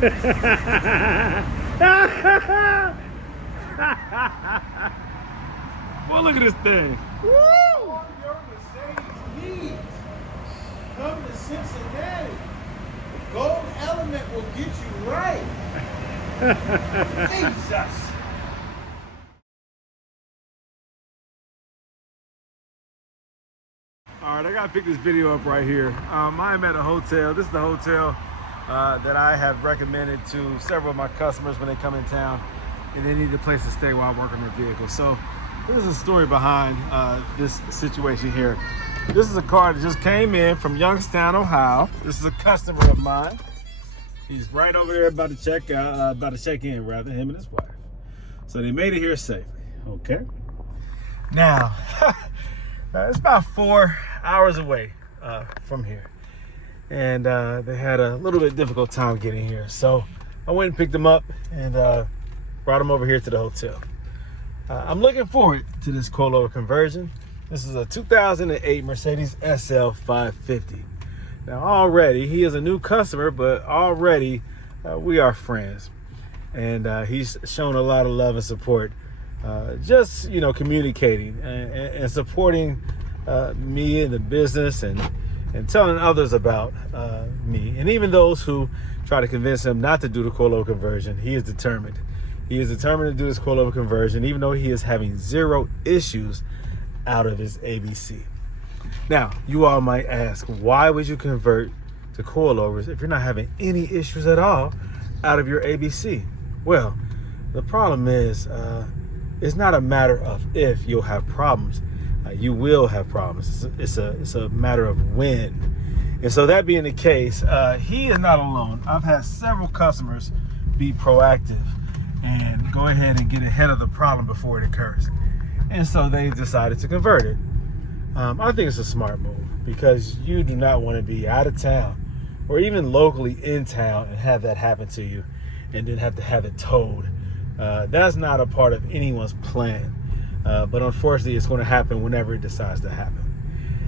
Well, look at this thing. Woo! All your Mercedes needs come to Cincinnati. Gold Element will get you right. Jesus. All right, I gotta pick this video up right here. I'm at a hotel. This is the hotel that I have recommended to several of my customers when they come in town and they need a place to stay while I work on their vehicle. So there's a story behind this situation here. This is a car that just came in from Youngstown, Ohio. This is a customer of mine. He's right over there about to check out, about to check in rather, him and his wife. So they made it here safely, okay? Now, it's about 4 hours away from here. And they had a little bit difficult time getting here. So I went and picked them up and brought them over here to the hotel. I'm looking forward to this coilover conversion. This is a 2008 Mercedes SL550. Now already, he is a new customer, but already we are friends. And he's shown a lot of love and support. Just, you know, communicating and supporting me in the business and telling others about me. And even those who try to convince him not to do the coilover conversion, he is determined. He is determined to do this coilover conversion, even though he is having zero issues out of his ABC. Now, you all might ask, why would you convert to coilovers if you're not having any issues at all out of your ABC? Well, the problem is, it's not a matter of if you'll have problems. You will have problems. It's a matter of when. And so that being the case, he is not alone. I've had several customers be proactive and go ahead and get ahead of the problem before it occurs. And so they decided to convert it. I think it's a smart move because you do not want to be out of town or even locally in town and have that happen to you and then have to have it towed. That's not a part of anyone's plan. But unfortunately, it's going to happen whenever it decides to happen.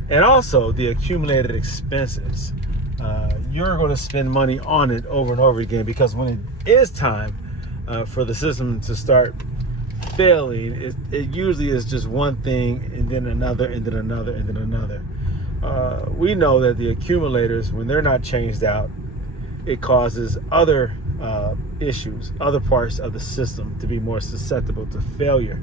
And also the accumulated expenses. You're going to spend money on it over and over again because when it is time for the system to start failing, it usually is just one thing and then another and then another and then another. We know that the accumulators, when they're not changed out, it causes other issues, other parts of the system to be more susceptible to failure.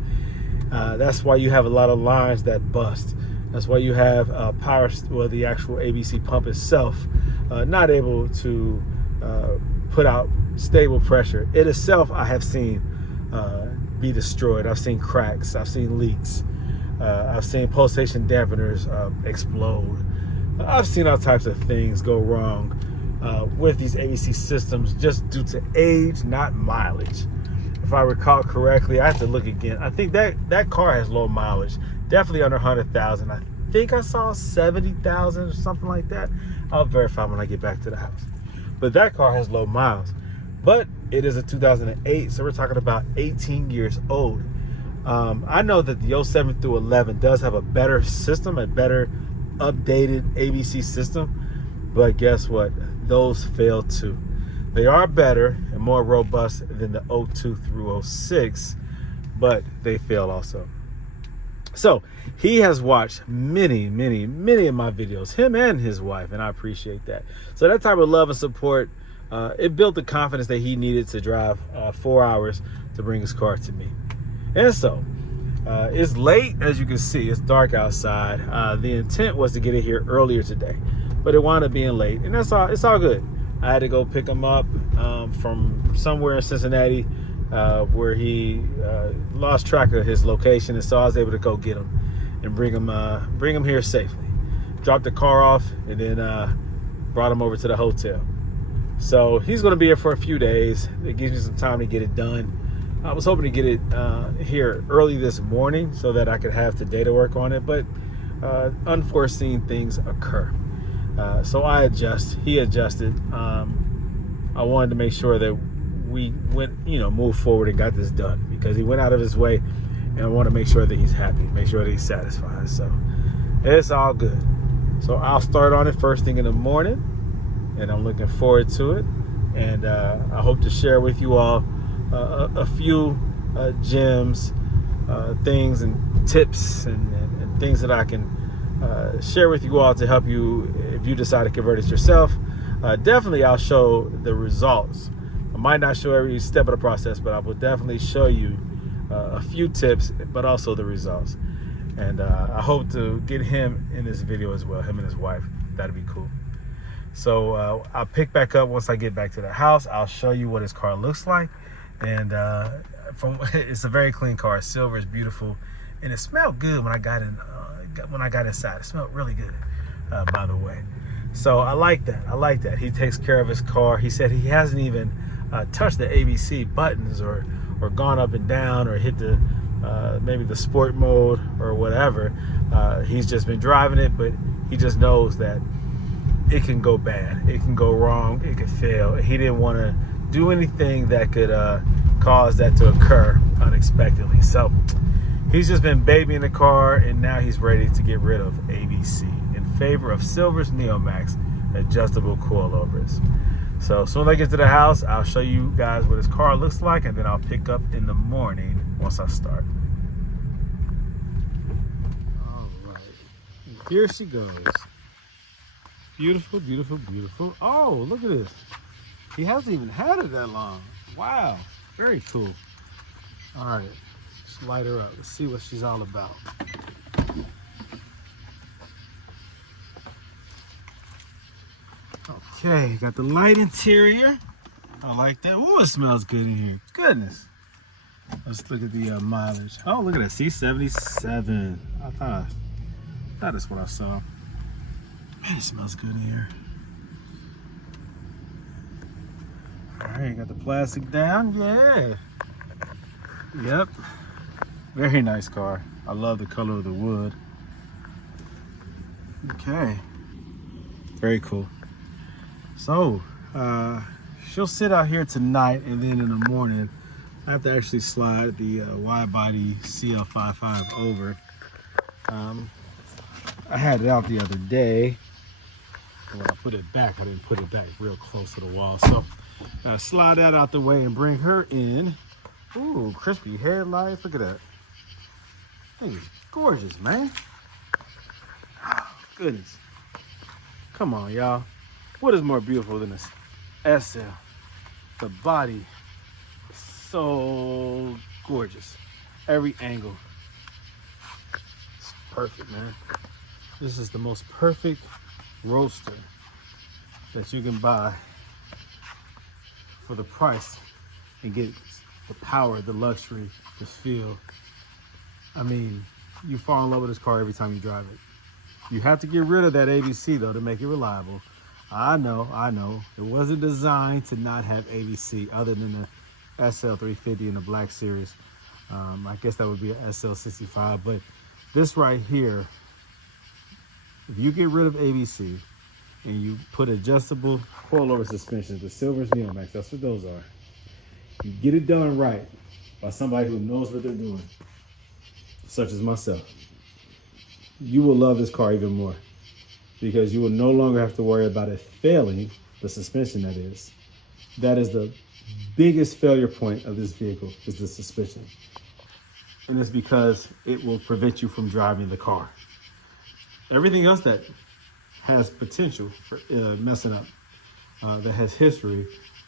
That's why you have a lot of lines that bust. That's why you have the actual ABC pump itself not able to put out stable pressure. It itself, I have seen be destroyed. I've seen cracks. I've seen leaks. I've seen pulsation dampeners explode. I've seen all types of things go wrong with these ABC systems just due to age, not mileage. If I recall correctly, I have to look again. I think that car has low mileage, definitely under 100,000. I think I saw 70,000 or something like that. I'll verify when I get back to the house. But that car has low miles. But it is a 2008, so we're talking about 18 years old. I know that the 07 through 11 does have a better system, a better updated ABC system. But guess what? Those fail too. They are better and more robust than the 02 through 06, but they fail also. So he has watched many of my videos, him and his wife, and I appreciate that. So that type of love and support, it built the confidence that he needed to drive 4 hours to bring his car to me. And so it's late, as you can see, it's dark outside. The intent was to get it here earlier today, but it wound up being late, and that's all. It's all good. I had to go pick him up from somewhere in Cincinnati where he lost track of his location, and so I was able to go get him and bring him here safely. Dropped the car off and then brought him over to the hotel. So he's going to be here for a few days. It gives me some time to get it done. I was hoping to get it here early this morning so that I could have today to work on it, but unforeseen things occur. So he adjusted. I wanted to make sure that we moved forward and got this done because he went out of his way, and I want to make sure that he's happy, make sure that he's satisfied. So it's all good. So I'll start on it first thing in the morning, and I'm looking forward to it. And I hope to share with you all a few gems, things and tips and things that I can share with you all to help you if you decide to convert it yourself. Definitely I'll show the results. I might not show every step of the process, but I will definitely show you a few tips, but also the results. And I hope to get him in this video as well, him and his wife. That'd be cool. So I'll pick back up once I get back to the house. I'll show you what his car looks like. And it's a very clean car. Silver is beautiful, and it smelled good when I got in. When I got inside, it smelled really good, by the way. So I like that. I like that. He takes care of his car. He said he hasn't even touched the ABC buttons or gone up and down or hit the maybe the sport mode or whatever. He's just been driving it, but he just knows that it can go bad. It can go wrong. It could fail. He didn't want to do anything that could cause that to occur unexpectedly. So he's just been babying the car, and now he's ready to get rid of ABC in favor of Silver's Neomax adjustable coilovers. So as soon as I get to the house, I'll show you guys what his car looks like, and then I'll pick up in the morning once I start. All right, and here she goes. Beautiful, beautiful, beautiful. Oh, look at this. He hasn't even had it that long. Wow, very cool. All right, let's light her up. Let's see what she's all about. Okay, got the light interior. I like that. Oh, it smells good in here. Goodness. Let's look at the mileage. Oh, look at that, C77. I thought that's what I saw. Man, it smells good in here. All right, got the plastic down. Yeah. Yep. Very nice car. I love the color of the wood. Okay. Very cool. So, she'll sit out here tonight, and then in the morning, I have to actually slide the wide body SL550 over. I had it out the other day. When I put it back, I didn't put it back real close to the wall. So, slide that out the way and bring her in. Ooh, crispy headlights. Look at that. Thing is gorgeous, man. Oh, goodness. Come on, y'all. What is more beautiful than this SL? The body is so gorgeous. Every angle. It's perfect, man. This is the most perfect roadster that you can buy for the price and get the power, the luxury, the feel. I mean, you fall in love with this car every time you drive it. You have to get rid of that ABC though to make it reliable. I know. It wasn't designed to not have ABC other than the SL350 in the Black Series. I guess that would be an SL65, but this right here, if you get rid of ABC and you put adjustable coilover suspensions, the Silver's Neomax, that's what those are. You get it done right by somebody who knows what they're doing, such as myself. You will love this car even more because you will no longer have to worry about it failing, the suspension that is. That is the biggest failure point of this vehicle, is the suspension. And it's because it will prevent you from driving the car. Everything else that has potential for messing up, that has history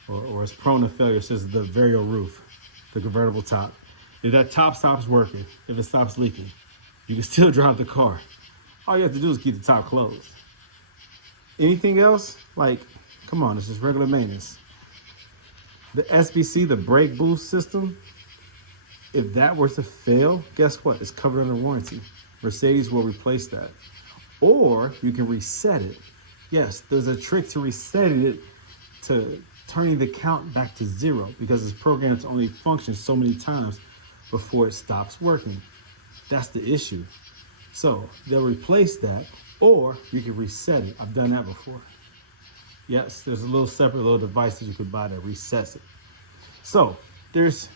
or is prone to failure, such as the varial roof, the convertible top. If that top stops working, if it stops leaking, you can still drive the car. All you have to do is keep the top closed. Anything else, like, come on, it's just regular maintenance. The SBC, the brake boost system, if that were to fail, guess what? It's covered under warranty. Mercedes will replace that. Or you can reset it. Yes, there's a trick to resetting it, to turning the count back to 0, because it's programmed to only function so many times before it stops working. That's the issue. So they'll replace that, or you can reset it. I've done that before. Yes, there's a little separate little device that you could buy that resets it. So there's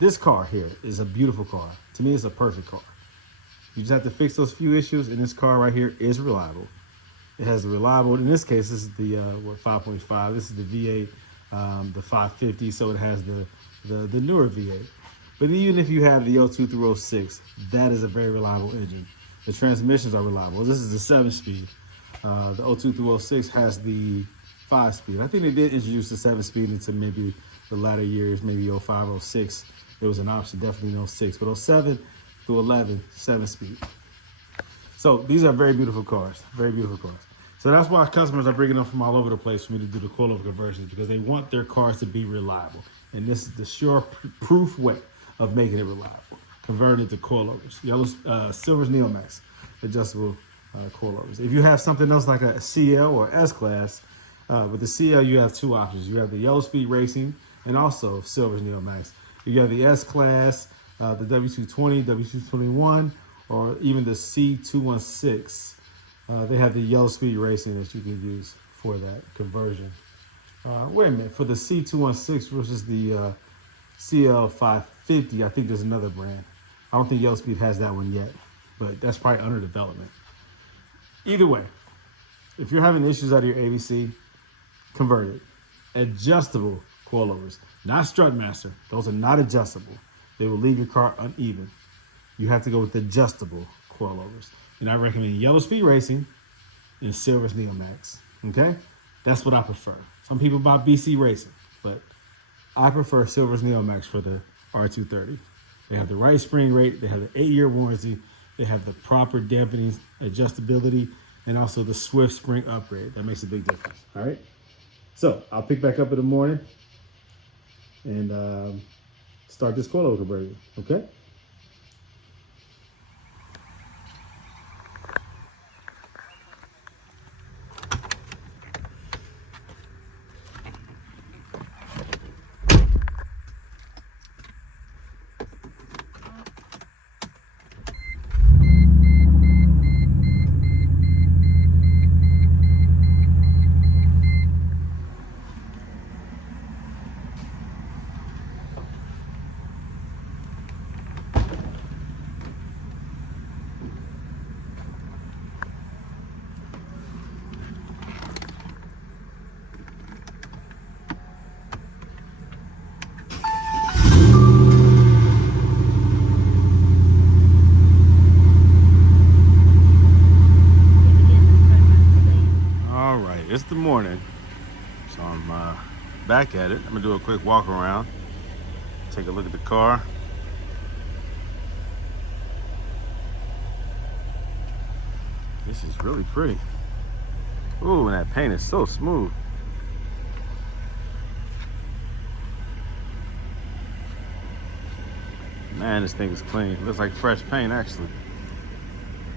this car here is a beautiful car. To me, it's a perfect car. You just have to fix those few issues, and this car right here is reliable. It has the reliable, in this case, this is the 5.5. This is the V8, the 550, so it has the newer V8. But even if you have the 02 through 06, that is a very reliable engine. The transmissions are reliable. This is the 7-speed. The 02 through 06 has the 5-speed. I think they did introduce the 7-speed into maybe the latter years, maybe 05, 06. It was an option, definitely in 06. But 07 through 11, 7-speed. So these are very beautiful cars, very beautiful cars. So that's why customers are bringing them from all over the place for me to do the coilover conversions, because they want their cars to be reliable. And this is the sure proof way of making it reliable. Converting it to coilovers. Silver's Neomax, adjustable coilovers. If you have something else like a CL or S-Class, with the CL you have two options. You have the Yellow Speed Racing and also Silver's Neomax. You have the S-Class, the W220, W221, or even the C216. They have the Yellow Speed Racing that you can use for that conversion. Wait a minute, for the C216 versus the CL550, I think there's another brand. I don't think Yellow Speed has that one yet, but that's probably under development. Either way, if you're having issues out of your ABC, convert it. Adjustable coilovers, not strut master. Those are not adjustable. They will leave your car uneven. You have to go with adjustable coilovers. And I recommend Yellow Speed Racing and Silver's Neomax. Okay? That's what I prefer. Some people buy BC Racing, but I prefer Silver's Neomax for the R230. They have the right spring rate, they have the 8-year warranty, they have the proper dampening adjustability, and also the swift spring upgrade. That makes a big difference. All right? So I'll pick back up in the morning and start this coilover conversion. Okay? It's the morning, so I'm back at it. I'm gonna do a quick walk around, take a look at the car. This is really pretty. Ooh, and that paint is so smooth. Man, this thing is clean. It looks like fresh paint, actually.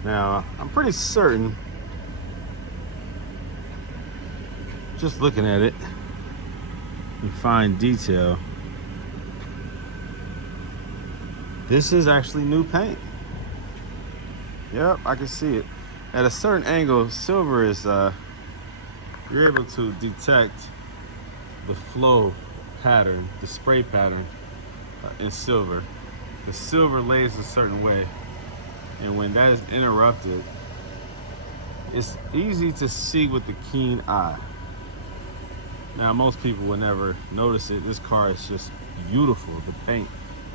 Now, I'm pretty certain, just looking at it in fine detail, this is actually new paint. Yep, I can see it. At a certain angle, silver is, you're able to detect the flow pattern, the spray pattern in silver. The silver lays a certain way, and when that is interrupted, it's easy to see with the keen eye. Now, most people will never notice it. This car is just beautiful. The paint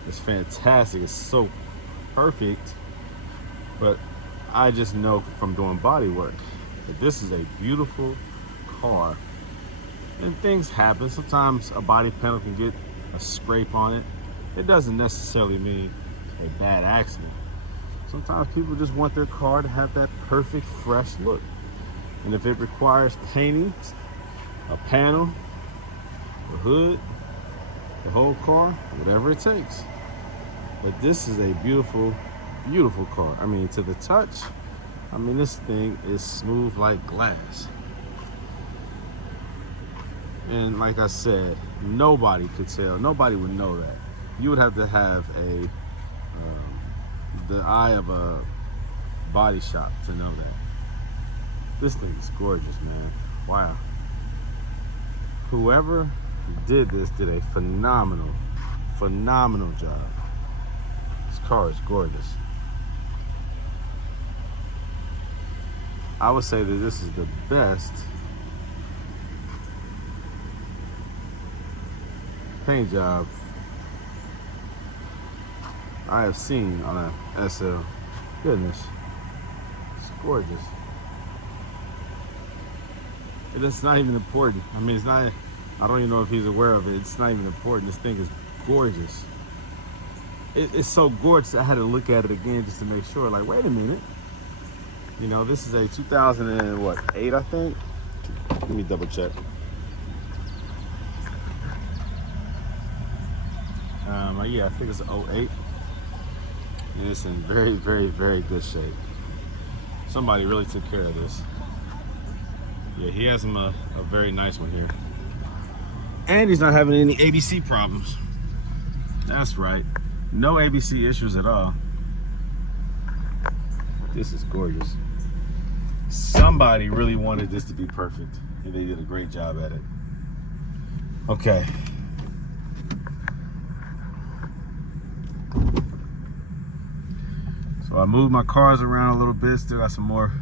is fantastic. It's so perfect. But I just know from doing body work that this is a beautiful car. And things happen. Sometimes a body panel can get a scrape on it. It doesn't necessarily mean a bad accident. Sometimes people just want their car to have that perfect, fresh look. And if it requires painting, a panel, the hood, the whole car, whatever it takes. But this is a beautiful, beautiful car. I mean, to the touch, I mean, this thing is smooth like glass. And like I said, nobody could tell, nobody would know that. You would have to have the eye of a body shop to know that. This thing is gorgeous, man. Wow. Whoever did this did a phenomenal job. This car is gorgeous. I would say that this is the best paint job I have seen on a SL. Goodness, it's gorgeous. And it's not even important. I mean, it's not, I don't even know if he's aware of it. It's not even important. This thing is gorgeous. It's so gorgeous, I had to look at it again just to make sure, like, wait a minute. You know, this is a 2008, I think. Let me double check. Yeah, I think it's 08. And it's in very, very, very good shape. Somebody really took care of this. Yeah, he has him a very nice one here. And he's not having any ABC problems. That's right. No ABC issues at all. This is gorgeous. Somebody really wanted this to be perfect, and they did a great job at it. Okay. So I moved my cars around a little bit. Still got some more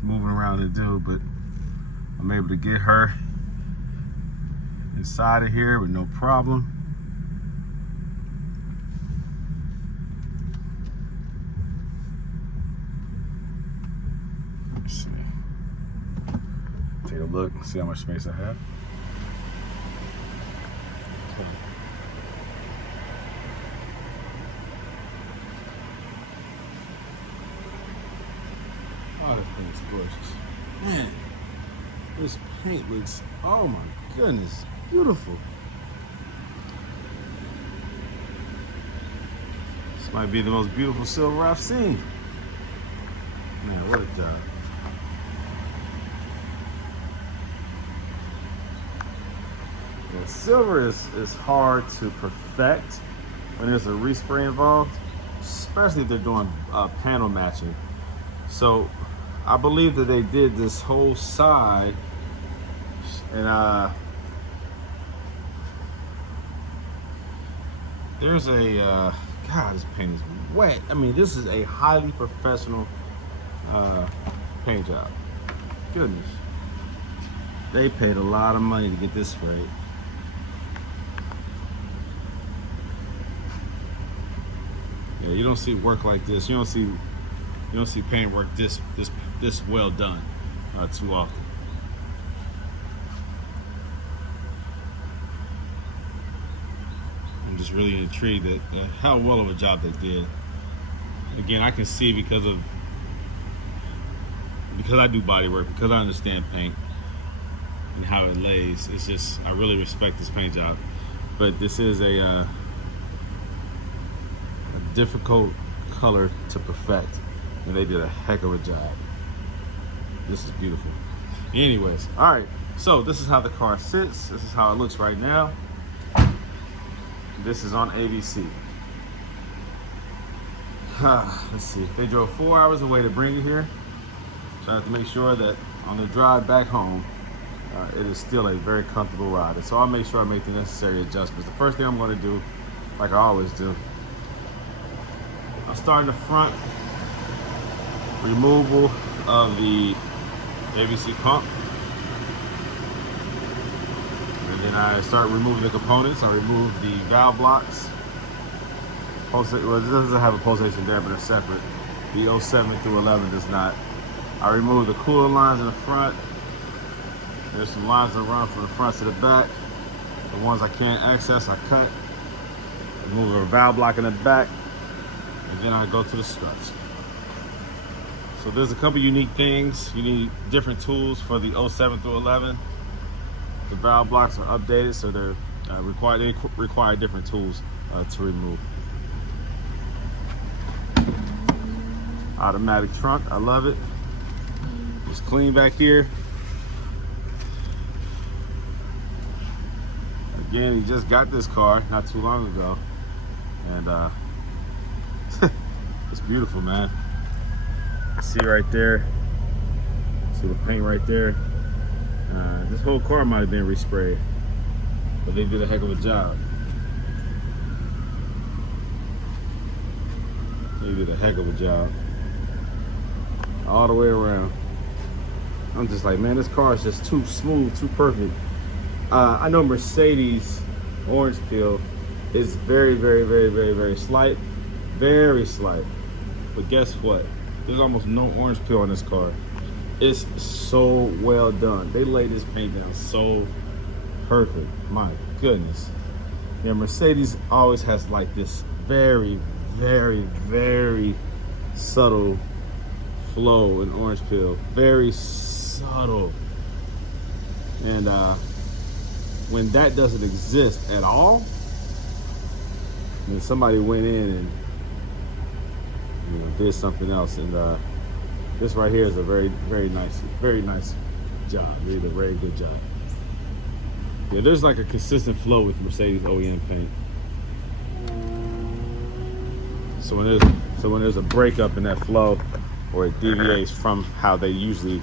moving around to do, but I'm able to get her inside of here with no problem. Let's see. Take a look, see how much space I have. Okay. Oh, this thing's gorgeous. Man, this paint looks, oh my goodness, beautiful. This might be the most beautiful silver I've seen. Man, what a job. Yeah, silver is hard to perfect when there's a respray involved, especially if they're doing panel matching. So I believe that they did this whole side, and there's a God, this paint is wet. I mean, this is a highly professional paint job. Goodness, they paid a lot of money to get this sprayed. Yeah, you don't see work like this. You don't see paint work this well done too often. I'm just really intrigued at how well of a job they did. Again, I can see because I do body work, because I understand paint and how it lays. It's just, I really respect this paint job. But this is a difficult color to perfect, and they did a heck of a job. This is beautiful. Anyways, all right, so this is how the car sits. This is how it looks right now. This is on ABC. Let's see, they drove 4 hours away to bring it here, so I have to make sure that on the drive back home, it is still a very comfortable ride. And so I'll make sure I make the necessary adjustments. The first thing I'm going to do, like I always do, I'll start in the front, removal of the ABC pump, and then I start removing the components. I remove the valve blocks. Well, it doesn't have a pulsation there, but they're separate. The 07 through 11 does not. I remove the cooler lines in the front. There's some lines that run from the front to the back. The ones I can't access, I cut. Remove a valve block in the back, and then I go to the struts. So there's a couple unique things. You need different tools for the 07 through 11. The valve blocks are updated, so they require different tools to remove. Automatic trunk, I love it. It's clean back here. Again, he just got this car not too long ago, and it's beautiful, man. See right there, see the paint right there. This whole car might have been resprayed, but they did a heck of a job. They did a heck of a job all the way around. I'm just like, man, this car is just too smooth, too perfect. I know Mercedes orange peel is very, very, very, very, very slight. Very slight. But guess what? There's almost no orange peel on this car. It's so well done. They lay this paint down so perfect. My goodness. Yeah, Mercedes always has like this very, very, very subtle flow in orange peel. Very subtle. And when that doesn't exist at all, then somebody went in and did something else. And this right here is a very, very nice job. They did a very good job. Yeah, there's like a consistent flow with Mercedes OEM paint. So when there's a breakup in that flow, or it deviates from how they usually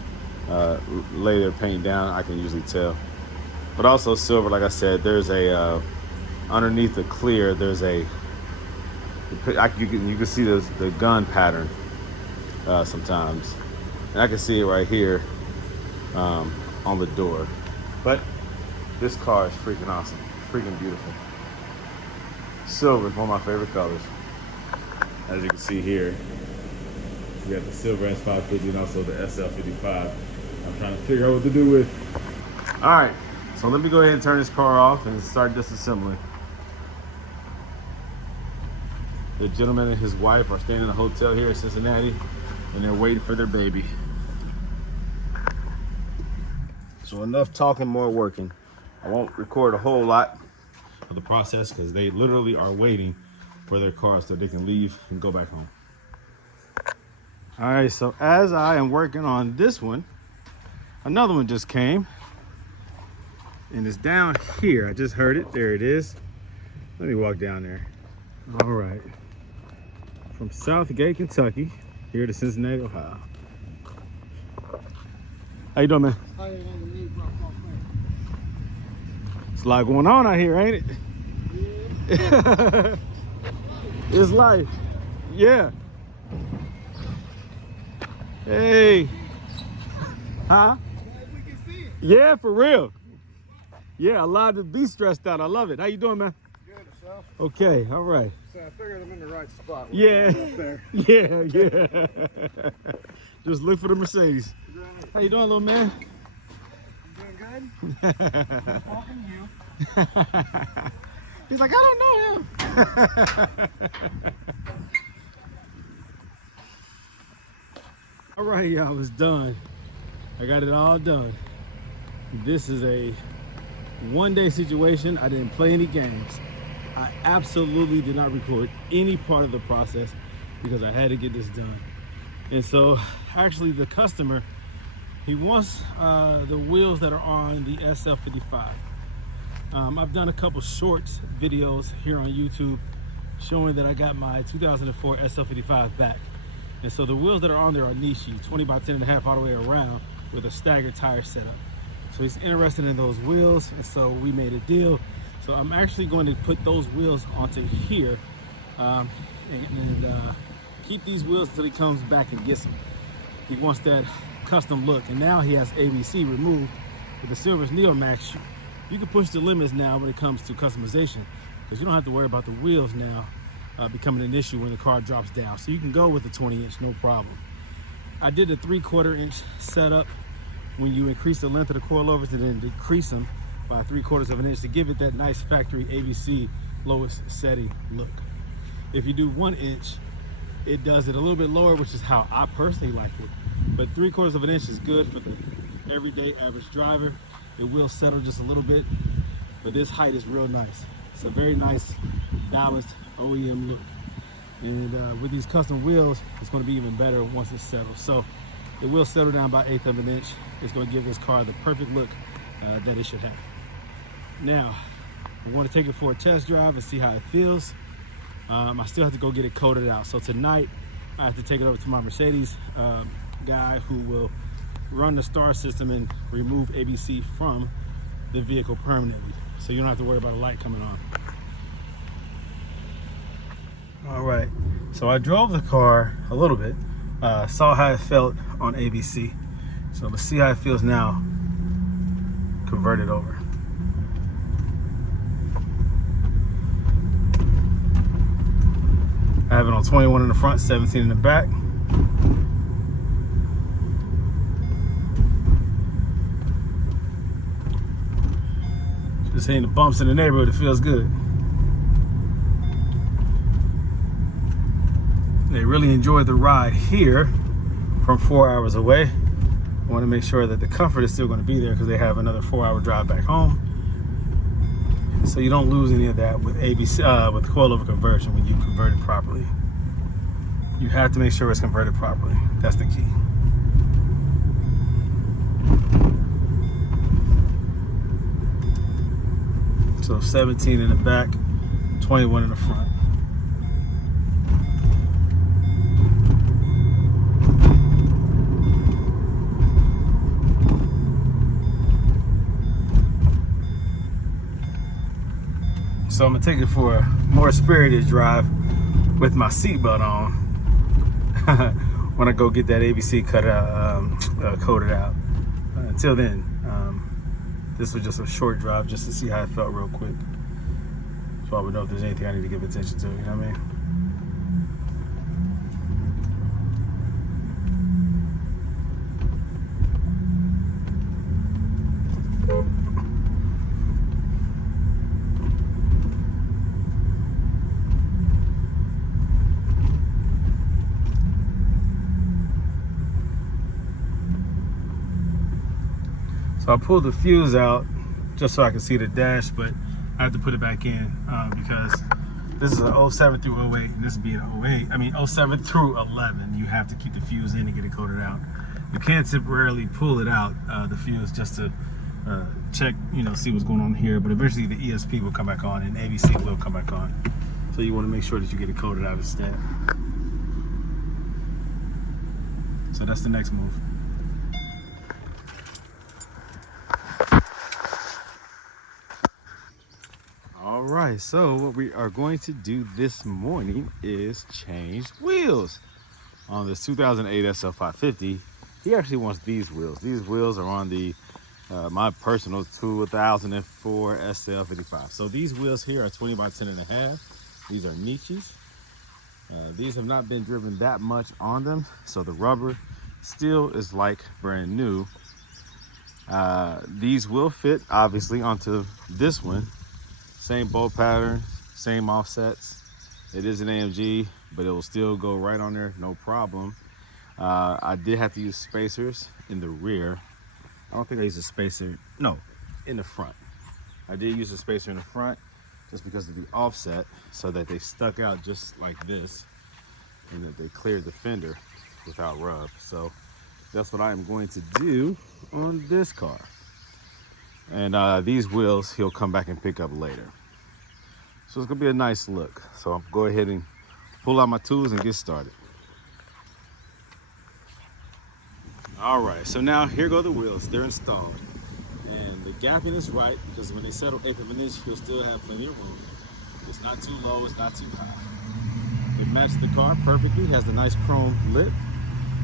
lay their paint down, I can usually tell. But also silver, like I said, there's a underneath the clear, there's a you can see the gun pattern sometimes, and I can see it right here on the door. But this car is freaking awesome, freaking beautiful. Silver is one of my favorite colors. As you can see here, we have the silver S550 and also the SL550. I'm trying to figure out what to do with. All right, so let me go ahead and turn this car off and start disassembling. The gentleman and his wife are staying in a hotel here in Cincinnati, and they're waiting for their baby. So enough talking, more working. I won't record a whole lot of the process because they literally are waiting for their car so they can leave and go back home. All right, so as I am working on this one, another one just came, and it's down here. I just heard it. There it is. Let me walk down there. All right. From Southgate, Kentucky, here to Cincinnati, Ohio. How you doing, man? It's a lot going on out here, ain't it? Yeah. It's life. Yeah. Hey. Huh? Yeah, for real. Yeah, allowed to be stressed out. I love it. How you doing, man? Good, yourself? Okay, all right. So I figured I'm in the right spot. Yeah. Up there. Yeah. Just look for the Mercedes. How you doing, little man? You doing good? Talking to you. He's like, I don't know him. All right, y'all, it's done. I got it all done. This is a one-day situation. I didn't play any games. I absolutely did not record any part of the process because I had to get this done. And so actually the customer, he wants the wheels that are on the SL55. I've done a couple shorts videos here on YouTube showing that I got my 2004 SL55 back. And so the wheels that are on there are Nishi, 20 by 10.5 all the way around with a staggered tire setup. So he's interested in those wheels, and so we made a deal. So I'm actually going to put those wheels onto here and keep these wheels until he comes back and gets them. He wants that custom look, and now he has ABC removed with the Silver's Neomax. You can push the limits now when it comes to customization because you don't have to worry about the wheels now becoming an issue when the car drops down. So you can go with the 20-inch, no problem. I did a 3/4 inch setup when you increase the length of the coilovers and then decrease them by 3/4 of an inch to give it that nice factory ABC lowest setting look. If you do 1 inch, it does it a little bit lower, which is how I personally like it. But 3/4 of an inch is good for the everyday average driver. It will settle just a little bit, but this height is real nice. It's a very nice, balanced OEM look. And with these custom wheels, it's going to be even better once it settles. So it will settle down by 1/8 of an inch. It's going to give this car the perfect look that it should have. Now, I want to take it for a test drive and see how it feels. I still have to go get it coated out. So tonight, I have to take it over to my Mercedes guy who will run the star system and remove ABC from the vehicle permanently. So you don't have to worry about a light coming on. All right, so I drove the car a little bit, saw how it felt on ABC, So let's see how it feels now, converted over. I have it on 21 in the front, 17 in the back. Just hitting the bumps in the neighborhood, it feels good. They really enjoyed the ride here from 4 hours away. I want to make sure that the comfort is still going to be there because they have another 4-hour drive back home. So you don't lose any of that with ABC, with coilover conversion when you convert it properly. You have to make sure it's converted properly. That's the key. So 17 in the back, 21 in the front. So I'm gonna take it for a more spirited drive with my seatbelt on when I go get that ABC cut out, coated out. Until then, this was just a short drive just to see how it felt real quick. So I would know if there's anything I need to give attention to, you know what I mean? So I pulled the fuse out just so I could see the dash, but I have to put it back in because this is an 07 through 08, and this would be an 07 through 11. You have to keep the fuse in to get it coated out. You can temporarily pull it out, the fuse, just to check, see what's going on here, but eventually the ESP will come back on and ABC will come back on. So you want to make sure that you get it coated out instead. So that's the next move. All right, so what we are going to do this morning is change wheels on this 2008 SL550. He actually wants these wheels. These wheels are on the my personal 2004 SL550. So these wheels here are 20 by 10 and a half. These are niches. These have not been driven that much on them, so the rubber still is like brand new. These will fit obviously onto this one. Same bolt pattern, same offsets. It is an AMG, but it will still go right on there, no problem. I did have to use spacers in the rear. I don't think I used a spacer, no, in the front. I did use a spacer in the front just because of the offset, so that they stuck out just like this and that they cleared the fender without rub. So that's what I am going to do on this car. And these wheels he'll come back and pick up later. So it's gonna be a nice look. So I'll go ahead and pull out my tools and get started. All right, so now here go the wheels. They're installed. And the gapping is right because when they settle 1/8 of an inch, you'll still have plenty of room. It's not too low, it's not too high. It matches the car perfectly. It has the nice chrome lip,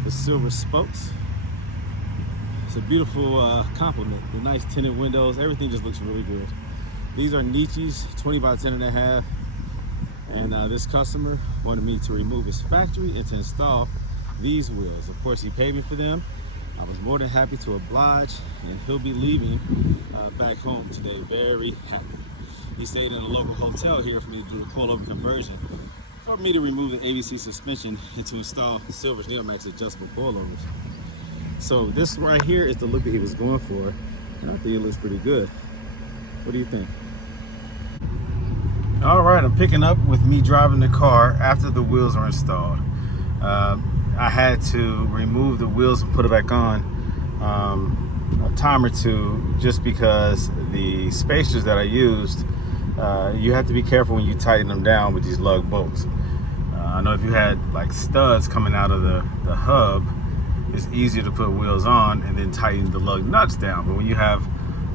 the silver spokes. It's a beautiful complement. The nice tinted windows, everything just looks really good. These are niches, 20 by 10 and a half. And this customer wanted me to remove his factory and to install these wheels. Of course, he paid me for them. I was more than happy to oblige, and he'll be leaving back home today very happy. He stayed in a local hotel here for me to do the coilover conversion, for me to remove the ABC suspension and to install Silver's Neomax adjustable coilovers. So this right here is the look that he was going for, and I think it looks pretty good. What do you think? All right, I'm picking up with me driving the car after the wheels are installed. I had to remove the wheels and put it back on a time or two, just because the spacers that I used, you have to be careful when you tighten them down with these lug bolts. I know if you had like studs coming out of the hub, it's easier to put wheels on and then tighten the lug nuts down. But when you have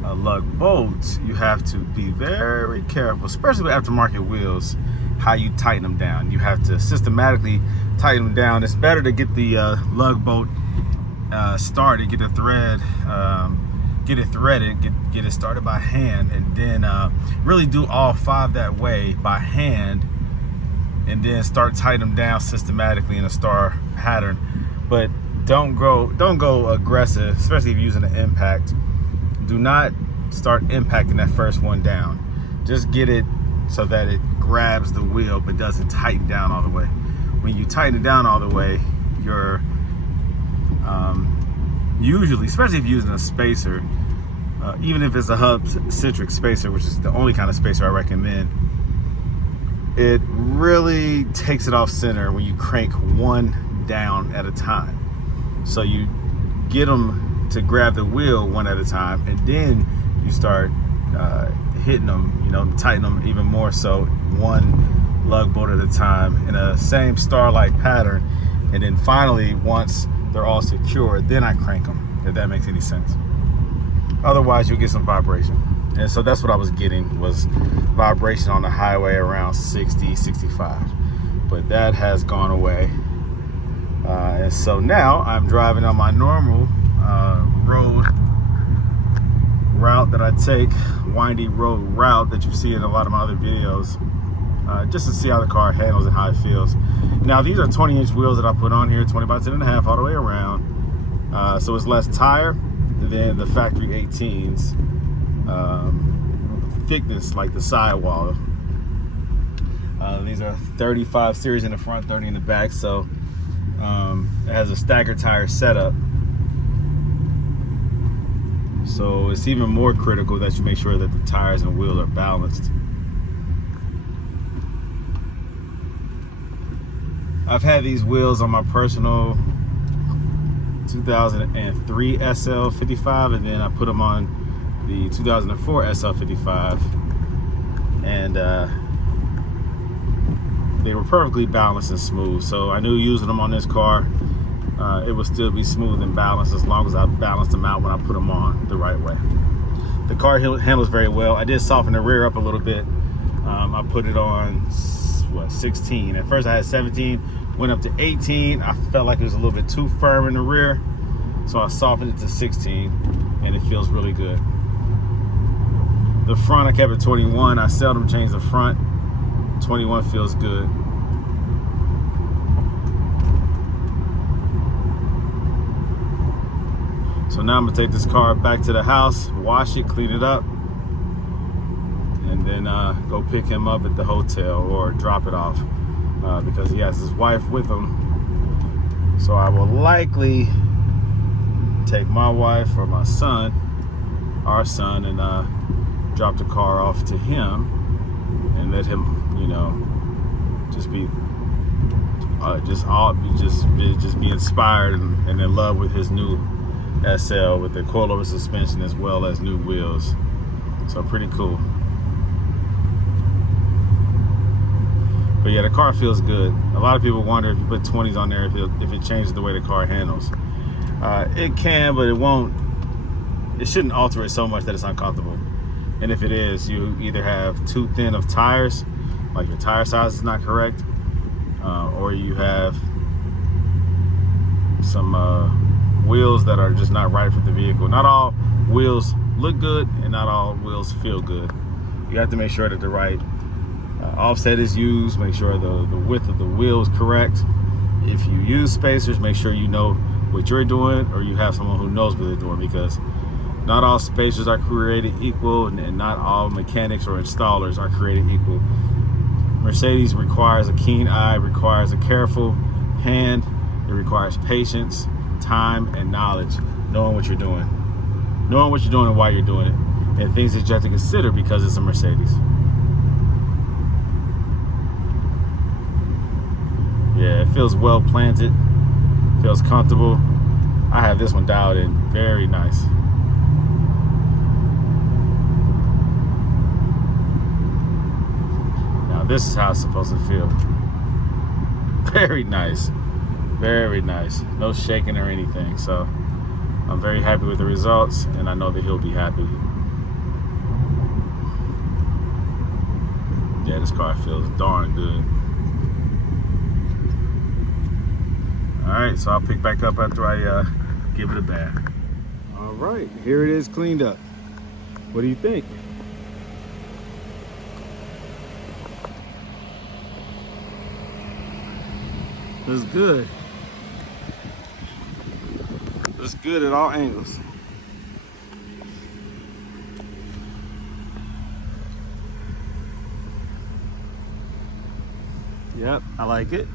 lug bolts, you have to be very careful, especially with aftermarket wheels, how you tighten them down. You have to systematically tighten them down. It's better to get the lug bolt started, get the thread, get it threaded, get it started by hand, and then really do all 5 that way by hand, and then start tightening them down systematically in a star pattern. But don't go aggressive, especially if you're using an impact. Do not start impacting that first one down. Just get it so that it grabs the wheel but doesn't tighten down all the way. When you tighten it down all the way, you're usually, especially if you're using a spacer, even if it's a hub-centric spacer, which is the only kind of spacer I recommend, it really takes it off center when you crank one down at a time. So you get them to grab the wheel one at a time, and then you start hitting them, tighten them even more so, one lug bolt at a time in a same star-like pattern. And then finally, once they're all secure, then I crank them, if that makes any sense. Otherwise, you'll get some vibration. And so that's what I was getting, was vibration on the highway around 60, 65. But that has gone away. And so now I'm driving on my normal road route that I take, windy road route that you see in a lot of my other videos, just to see how the car handles and how it feels. Now, these are 20-inch wheels that I put on here, 20 by 10.5 all the way around. So it's less tire than the factory 18s. Thickness like the sidewall. These are 35 series in the front, 30 in the back, so it has a staggered tire setup. So it's even more critical that you make sure that the tires and wheels are balanced. I've had these wheels on my personal 2003 SL550, and then I put them on the 2004 SL550, and they were perfectly balanced and smooth. So I knew using them on this car, it would still be smooth and balanced as long as I balanced them out when I put them on the right way. The car handles very well. I did soften the rear up a little bit. I put it on 16. At first I had 17, went up to 18. I felt like it was a little bit too firm in the rear, so I softened it to 16, and it feels really good. The front I kept at 21. I seldom change the front. 21 feels good. So now I'm gonna take this car back to the house, wash it, clean it up, and then go pick him up at the hotel or drop it off, because he has his wife with him. So I will likely take my wife or my son, our son, and drop the car off to him and let him, just be inspired and in love with his new SL with the coilover suspension as well as new wheels. So pretty cool. But yeah, the car feels good. A lot of people wonder if you put 20s on there if it changes the way the car handles. It can, but it won't. It shouldn't alter it so much that it's uncomfortable. And if it is, you either have too thin of tires, like your tire size is not correct, or you have some wheels that are just not right for the vehicle. Not all wheels look good and not all wheels feel good. You have to make sure that the right offset is used, make sure the width of the wheel is correct. If you use spacers, make sure you know what you're doing, or you have someone who knows what they're doing, because not all spacers are created equal, and not all mechanics or installers are created equal. Mercedes requires a keen eye, requires a careful hand, it requires patience, time, and knowledge, knowing what you're doing and why you're doing it, and things that you have to consider because it's a Mercedes. Yeah, it feels well planted, feels comfortable. I have this one dialed in very nice. Now this is how it's supposed to feel. Very nice. Very nice. No shaking or anything. So I'm very happy with the results, and I know that he'll be happy. Yeah, this car feels darn good. All right, so I'll pick back up after I give it a bath. All right, here it is cleaned up. What do you think? Looks good. Looks good at all angles. Yep, I like it.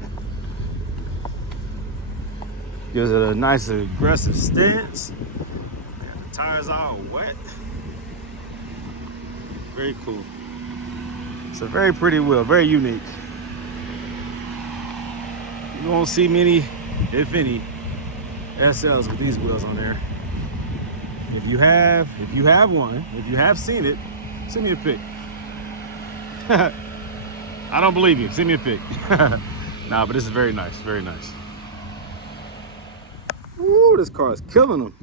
Gives it a nice aggressive stance. The tires all wet. Very cool. It's a very pretty wheel, very unique. You won't see many, if any, SLs with these wheels on there. If you have one, if you have seen it, send me a pic. I don't believe you. Send me a pic. Nah, but this is very nice. Very nice. Woo, this car is killing them.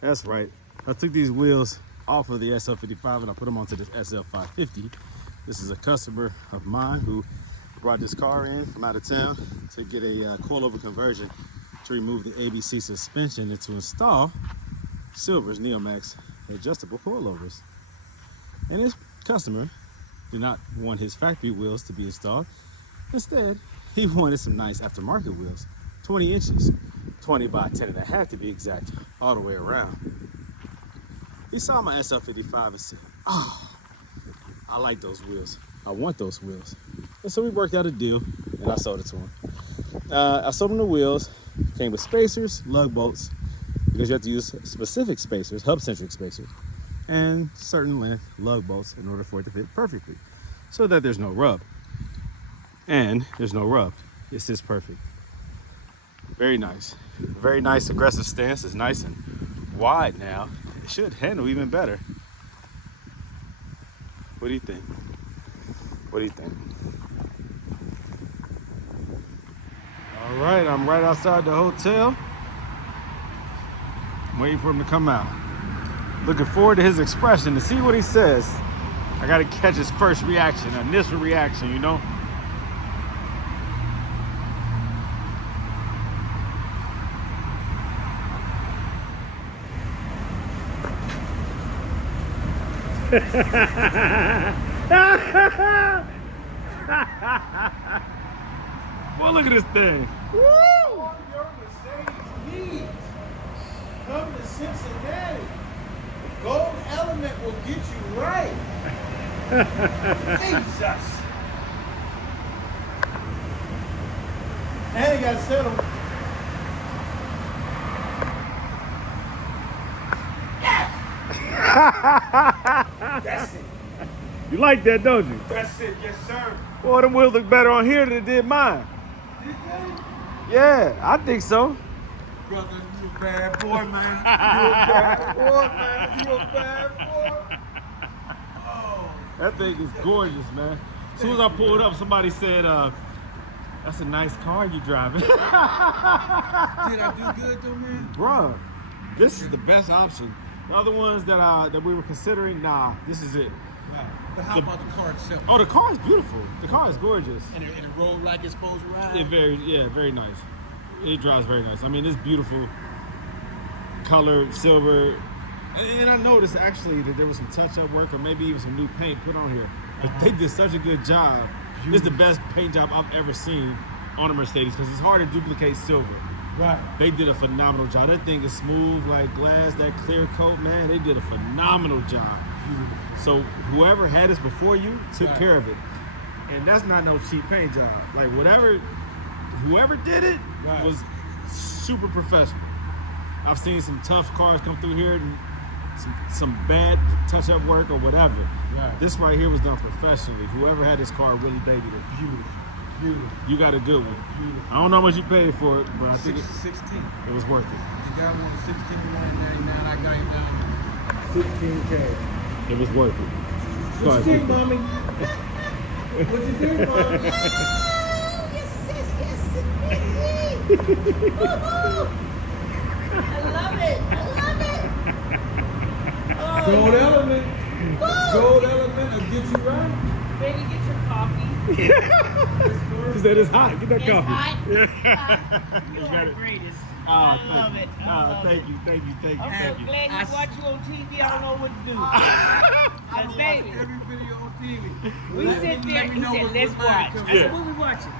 That's right. I took these wheels off of the SL55 and I put them onto this SL550. This is a customer of mine who brought this car in from out of town to get a coilover conversion to remove the ABC suspension and to install Silver's Neomax adjustable coilovers. And this customer did not want his factory wheels to be installed. Instead, he wanted some nice aftermarket wheels, 20 inches, 20 by 10.5 to be exact, all the way around. He saw my SL55 and said, "Oh, I like those wheels. I want those wheels." And so we worked out a deal and I sold it to him. I sold him the wheels, came with spacers, lug bolts, because you have to use specific spacers, hub-centric spacers, and certain length lug bolts in order for it to fit perfectly so that there's no rub. And there's no rub. It sits perfect. Very nice. Very nice aggressive stance. It's nice and wide now. It should handle even better. What do you think? What do you think? All right, I'm right outside the hotel. I'm waiting for him to come out. Looking forward to his expression to see what he says. I gotta catch his first reaction, initial reaction, you know? Boy, look at this thing. Woo! All your Mercedes needs. Come to Cincinnati. Gold Element will get you right. Jesus. And he got settled. That's it. You like that, don't you? That's it, yes sir. Boy, them wheels look better on here than it did mine. Did they? Yeah, I think so. Brother, you a bad boy, man. You a bad boy, man. You a bad boy. Oh. That thing is gorgeous, man. As soon as I pulled up, somebody said, "That's a nice car you driving." Did I do good though, man? Bruh, this is the best option. The other ones that we were considering, nah, this is it. Right. But how about the car itself? Oh, the car is beautiful. The car is gorgeous. And it rolled like it's supposed to ride? Very nice. It drives very nice. I mean, it's beautiful color, silver. And I noticed actually that there was some touch-up work or maybe even some new paint put on here. But they did such a good job. It's the best paint job I've ever seen on a Mercedes because it's hard to duplicate silver. Right. They did a phenomenal job. That thing is smooth like glass, that clear coat, man. They did a phenomenal job. Beautiful. So whoever had this before you took care of it. And that's not no cheap paint job. Like whoever did it was super professional. I've seen some tough cars come through here and some bad touch-up work or whatever. Right. This right here was done professionally. Whoever had this car really babied it. Beautiful. Beautiful. You got a good one. Beautiful. I don't know how much you paid for it, but I think 16. it was worth it. You got him on 16,999. I got him down 16K. It was worth it. What you think, mommy? What you think, mommy? I love it. Oh, Gold Element. Gold Element will get you right. baby, get your coffee. She said it's hot. Get that It's coffee. hot. Yeah. You are the greatest. I love it. Thank you. I'm so glad you watch you on TV. I don't know what to do. I baby, watch every video on TV. we sit there. He said, "Let's watch." I said, "What we watching?"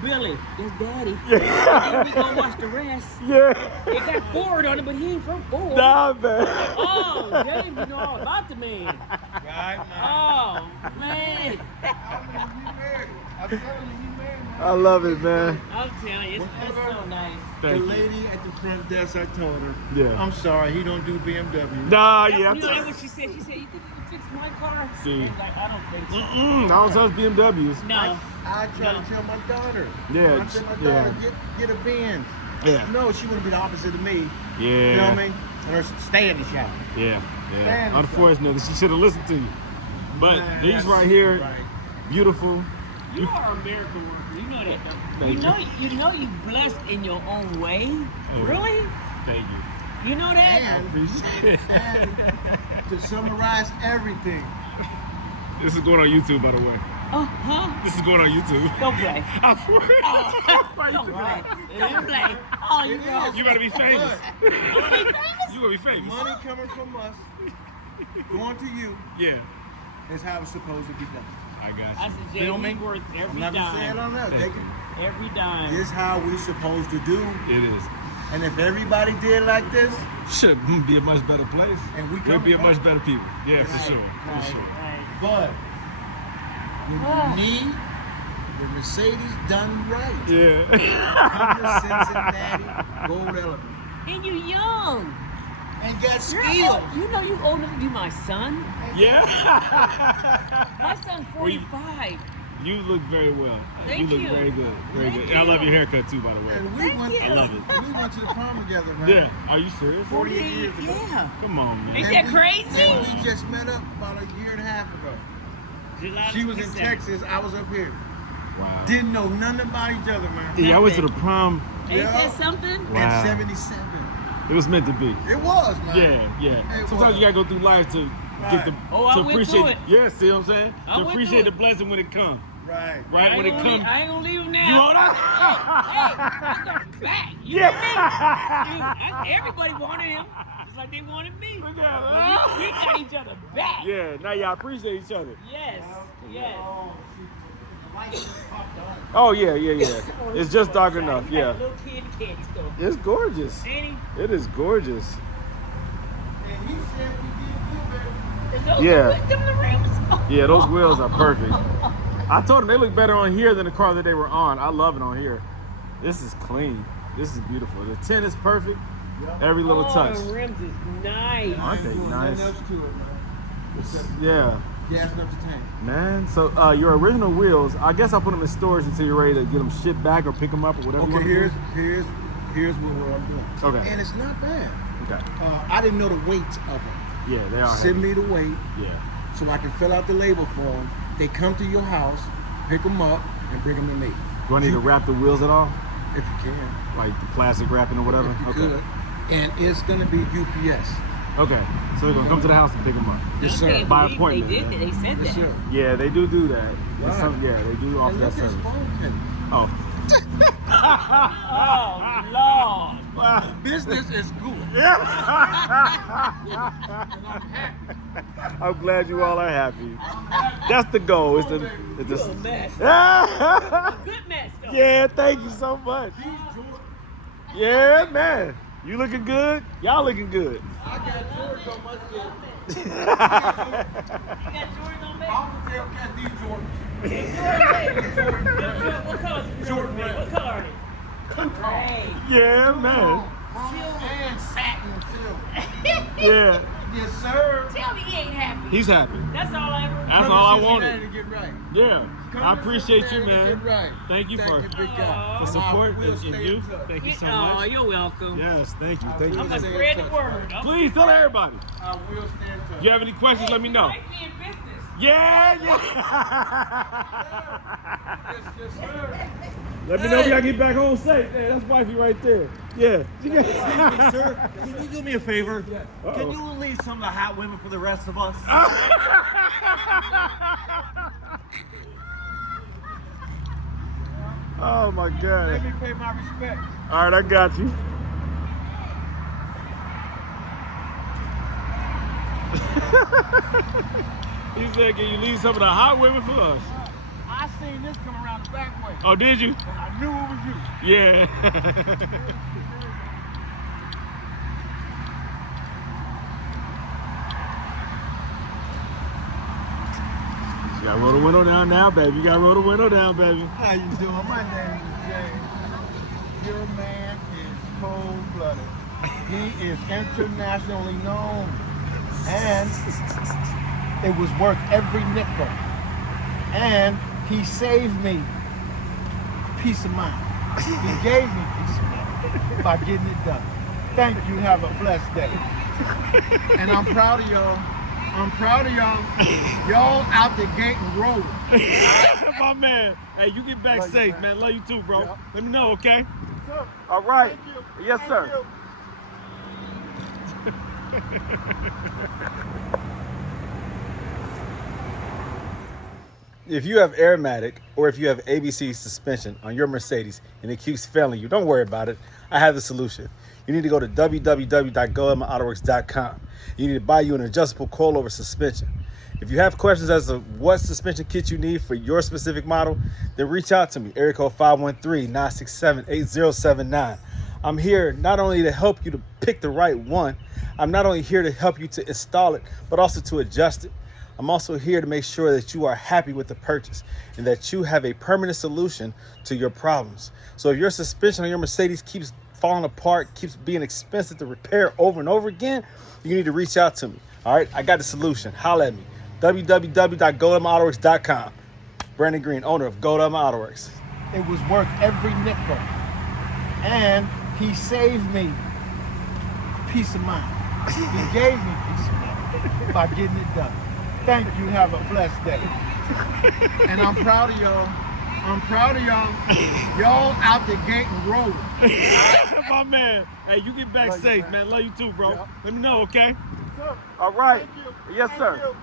Billy, that's Daddy. Then we gonna watch the rest. Yeah. It got Ford on it, but he ain't from Ford. Nah, man. Oh, Dave, you know all about the man. Right, man. Oh, man. I'm telling you, you married, man. I love it, man. I'm telling you, it's so nice. The Thank you. lady at the front desk, I told her, Yeah. I'm sorry, he don't do BMW. Nah, You yeah. know that's what she said? She said, "You think you can fix my car?" See. I was like, I don't think so. I don't touch BMWs. No. I try to tell my daughter. Yeah, I tell my yeah. daughter, get a Benz. Yeah. No, she wouldn't be the opposite of me. Yeah. You know what I mean? And her stay in the shop. Yeah. Man, Unfortunately, she should have listened to you. But Man, these that's right here, right. beautiful. You are a miracle worker. You know that, though. Thank You know you're blessed in your own way. Really? Thank you. You know that? And, Appreciate it. and to summarize everything, This is going on YouTube, by the way. Huh? This is going on YouTube. Don't play. I swear. Why you Don't think play. that? Don't play. Oh, you It know. is. You better be famous. but You gonna be famous. money coming from us, going to you, Yeah. is how it's supposed to be done. I got I you. said, Feel Jay, me? he worth I'm every not just saying dime. on that. They can, Every dime. this is how we supposed to do. It is. And if everybody did like this, Should be a much better place. And we We'd come be a from- much better people. Yeah, for sure. For Right, sure. right. but when you need the Mercedes done right, Yeah. come to Cincinnati Gold Element And you young. and get You're skills. old. You know you old enough to be my son. Yeah. My son's 45. You look very well. Thank you look you. very good. Very Thank good. And I love you. your haircut too, by the way. And we Thank went, you. I love it. we went to the prom together, man. Yeah. Are you serious? 48 years ago. Yeah. Come on, man. Ain't And that we- crazy? And we just met up about a year and a half ago. July She was in 27th. Texas, I was up here. Wow. Didn't know nothing about each other, man. Yeah, I went to the prom. Ain't Yeah. that something? Wow. At 77. It was meant to be. It was, man. Yeah. It Sometimes was. you gotta go through life to get the Oh, I to went appreciate. through it. Yeah, see what I'm saying? I To went appreciate through the it. blessing when it comes. Right. Right when it comes. I ain't gonna leave him now. You hold on. Hey, I got him back. You Yeah. know me? Everybody wanted him, just like they wanted me. Look But at we got each other back. Yeah, now y'all appreciate each other. Yes. Yes. Oh yeah. It's just dark enough. He like Yeah. a little kid candy store. It's gorgeous. Ain't It is gorgeous. And he said we did good, baby. he? And those Yeah. them the rims. Yeah, those wheels are perfect. I told them they look better on here than the car that they were on. I love it on here. This is clean. This is beautiful. The tint is perfect. Every little touch. The rims is nice. Aren't they Ain't doing nice? nothing else to it, man. Yeah. Gassing up the tank. Man, so your original wheels, I guess I'll put them in storage until you're ready to get them shipped back or pick them up or whatever you Okay, want to here's what I'm doing. Okay. And it's not bad. do. Okay. I didn't know the weight of them. Yeah, they are. Send heavy. me the weight Yeah. so I can fill out the label form. They come to your house, pick them up, and bring them to me. Do I need to wrap the wheels at all? If you can. Like the plastic wrapping or whatever? If you Okay. could. And it's gonna be UPS. Okay. So they're going to come to the house and pick them up. Yes, Okay, sir. By they- appointment, They did. man. They said Yes, that. sir. Yeah, they do that. And Right. yeah, they do offer And that look at his service. phone tender. Oh. Oh, Lord. Business is good. I'm glad you all are happy. That's the goal. It's the You a mess. yeah, Good mess, though. thank you so much. Yeah, man. You looking good? Y'all looking good. I got George on my shit. You got Jordan on I'm back? gonna tell Cat these Jordans. What color? Jordan red. What color are they? Hey. Yeah, man. And satin silk. Yeah. Yes, sir. Tell me he ain't happy. He's happy. That's all I ever. That's Come all I to wanted. Cincinnati to get right. Yeah. Come I to appreciate you, Cincinnati to man. get right. Thank you for big guy. the support We'll and stay in you. touch. Thank you so Oh, much. you're welcome. Yes, thank you. Thank I'm you. gonna Stay in spread the touch, word. Please tell everybody. I will stay in touch. You have any questions? Let me know. Might be in business. Yeah. Yes, yes, sir. Let me know if y'all get back home safe. Hey, that's wifey right there. Yeah. Sir, can you do me a favor? Uh-oh. Can you leave some of the hot women for the rest of us? Oh my God. Let me pay my respect. All right, I got you. He said, can you leave some of the hot women for us? I seen this come around the back way. Oh, did you? And I knew it was you. Yeah. You gotta roll the window down now, baby. You gotta roll the window down, baby. How you doing? My name is James. Your man is cold-blooded. He is internationally known. And it was worth every nickel. And he saved me peace of mind. He gave me peace of mind by getting it done. Thank you. Have a blessed day. And I'm proud of y'all. I'm proud of y'all. Y'all out the gate and rolling. My man. Hey, you get back Love you, safe, man. man. Love you too, bro. Yep. Let me know, okay? Sir, All right. thank you. Yes, Thank sir. you. If you have Airmatic or if you have ABC suspension on your Mercedes and it keeps failing you, don't worry about it. I have the solution. You need to go to www.goemaautoworks.com. You need to buy you an adjustable coilover suspension. If you have questions as to what suspension kit you need for your specific model, then reach out to me, area code 513-967-8079. I'm here not only to help you to pick the right one, I'm not only here to help you to install it, but also to adjust it. I'm also here to make sure that you are happy with the purchase and that you have a permanent solution to your problems. So if your suspension on your Mercedes keeps falling apart, keeps being expensive to repair over and over again, you need to reach out to me. All right, I got the solution. Holla at me. www.goemaautoworks.com. Brandon Green, owner of Autoworks. It was worth every nickel. And he saved me peace of mind. He gave me peace of mind by getting it done. Thank you. Have a blessed day. And I'm proud of y'all. I'm proud of y'all. Y'all out the gate and rolling. My man. Hey, you get back Love you, safe, man. man. Love you too, bro. Yep. Let me know, okay? Sir, All right. thank you. Yes, Thank sir. you.